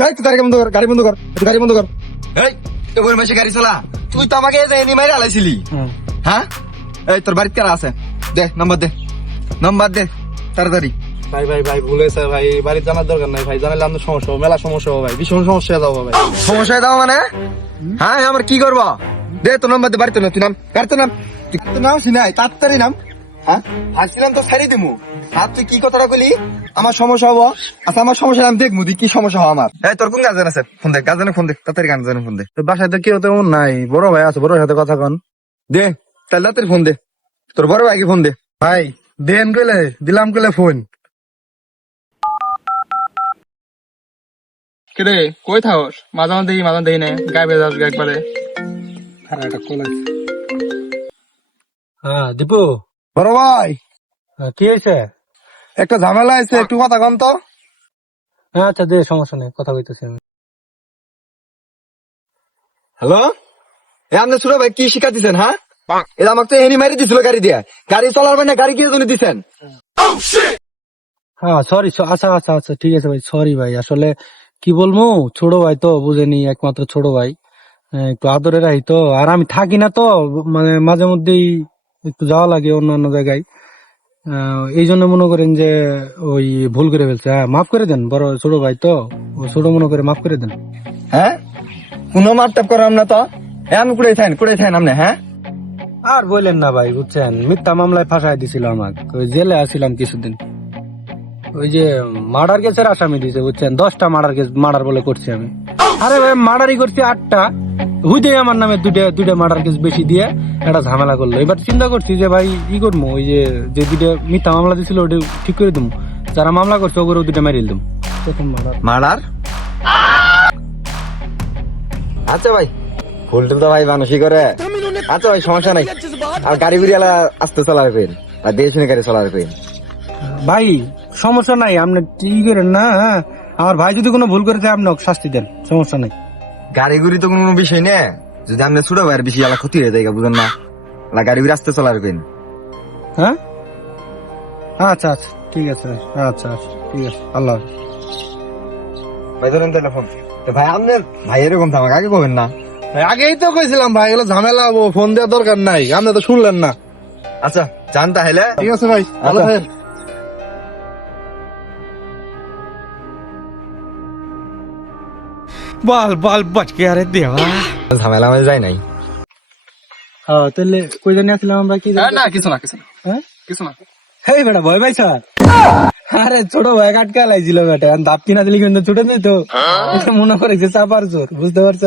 গাড়ি বন্ধ কর, গাড়ি বন্ধ কর, গাড়ি বন্ধ কর। এই তুই বই মাসে গাড়ি চালা, তুই তো আমাকে এনে মাইরে আলাইছিলি। হ্যাঁ, এই তোর বাড়িতে কারা আছে? দে নাম্বার দে, নাম্বার দে তাড়াতাড়ি। ভাই ভাই ভাই ভুল হয়েছে ভাই, বাড়ির জানার দরকার নাই ভাই, জানালে আমাদের সমস্যা হবে, মেলা সমস্যা হবে ভাই, ভীষণ সমস্যা যাবো ভাই। সমস্যায় দাও মানে? হ্যাঁ আমার কি করবো? দে তোর নাম্বার দে, বাড়িতে না তুই নাম, গাড়িতে নাম, তুই নাম শুনাই তাড়াতাড়ি নাম। হ্যাঁ হাসছিলাম তো ছাড়ি দিমু। আর তুই কি কথাটা বলি আমার সমস্যা হবো? আচ্ছা আমার সমস্যা আমি দেখবো কি সমস্যা হয় আমার। এই তোর কোন গার্জেন আছে? ফোন দে, গার্জেনে ফোন দে, তাড়াতাড়ি গার্জেনে ফোন দে। বাসায় তো কেউ তেমন নাই, বড় ভাই আছে, বড় সাথে কথা কন। দে তাহলে তাড়াতাড়ি ফোন দে, তোর বড় ভাইকে ফোন দে। ভাই দেন কইলে দিলাম কইলে ফোন। কিরে কই থাকস? মাঝে মাঝে দেখি না গায়ে বেজে আসবে একবারে। আর একটা কল আছে। হ্যাঁ দীপু। বড় ভাই কি হয়েছে? একটা ঝামেলা আছে, একটু কথা কন তো। হ্যাঁ আচ্ছা দে, সমস্যা নেই, কথা কইতেছি আমি। হ্যালো, এ আপনি ছোট ভাই কি শিক্ষা দিচ্ছেন? হ্যাঁ এটা আমাকে তো এনি মারি দিছিল গাড়ি দিয়া, গাড়ি চলার না গাড়ি কিনে জন্য দিচ্ছেন। হ্যাঁ সরি, আচ্ছা আচ্ছা আচ্ছা ঠিক আছে ভাই, সরি ভাই, আসলে কি বলবো, ছোট ভাই তো বুঝেনি, একমাত্র ছোট ভাই, একটু আদরে রাখি তো, আর আমি থাকি না তো, মানে মাঝে মধ্যেই একটু যাওয়া লাগে অন্য অন্য জায়গায়, এই জন্য মনে করেন যে ওই ভুল করে ফেলছে। হ্যাঁ মাফ করে দেন, বড় ছোট ভাই তো, ও ছোট মনে করে মাফ করে দেন। হ্যাঁ কোনো মাপটাপ করাম না তো। হ্যাঁ আমি কুড়াই থাকেন আপনি। হ্যাঁ আর বললেন না ভাই, বুঝছেন, মিথ্যা মামলায় ফাঁসাই দিছিল আমাকে, ওই জেলে আসছিলাম কিছুদিন, ওই যে মার্ডার কেসের আসামি দিছে, বুঝছেন, 10টা মার্ডার বলে করছি আমি। আরে ভাই মার্ডারই করছি 8টা, হুইদে আমার নামে দুইটা মার্ডার কেস বেশি দিয়ে একটা ঝামেলা করলো। এবার চিন্তা করছি যে ভাই কি করবো, ওই যে দুইটা মিথ্যা মামলা দিছিল ওটা ঠিক করে দেবো, যারা মামলা করছে ওগুলো দুইটা মেরিয়ে দেবো। মার্ডার। আচ্ছা ভাই ফুল টুল তো ভাই মানুষই করে। আচ্ছা ভাই সমস্যা নাই, আর গাড়ি বিড়িয়ালা আস্তে চলার পেন আর দিয়ে শুনে গাড়ি চলার পেন। ভাই সমস্যা নাই, আপনি ঠিক করেন না। হ্যাঁ আমার ভাই যদি কোনো ভুল করেছে আপনি ওকে শাস্তি দেন, সমস্যা নাই। গাড়ি গুড়ি তো কোনো বিষয় না, যদি আপনি ছোট ভাইয়ের বেশি আলা ক্ষতি হয়ে যায় বুঝেন না, গাড়ি বিড়ি আস্তে চলার পেন। হ্যাঁ আচ্ছা আচ্ছা ঠিক আছে ভাই, আচ্ছা আচ্ছা ঠিক আছে, আল্লাহ হাফেজ। ভাই ধরেন তাহলে ফোন। ভাই আপনার ভাই এরকম তো আমাকে আগে বলবেন না। আগেই তো কইছিলাম ভাই, এগুলো ঝামেলা, ফোন দেওয়ার দরকার নাই, আপনি তো শুনলেন না। আচ্ছা জান তাহলে। ঠিক আছে ভাই, ভালো আচ্ছা। থাকেন। बाल बाल बच गया रे देवा। ঝামেলা আমাদের যায় নাই। হ্যাঁ তাহলে কই জানি আসলাম আমরা, কি জানি? না কিছু না কিছু না হ্যাঁ কিছু না। হেই বেটা ভয় পাইছ? আরে ছোট ভাই আটকা লাইছিল বেটা, দাপ কিনা দিলি কিন্তু ছুটে দিত, মনে করে যে চাপার জোর, বুঝতে পারছ?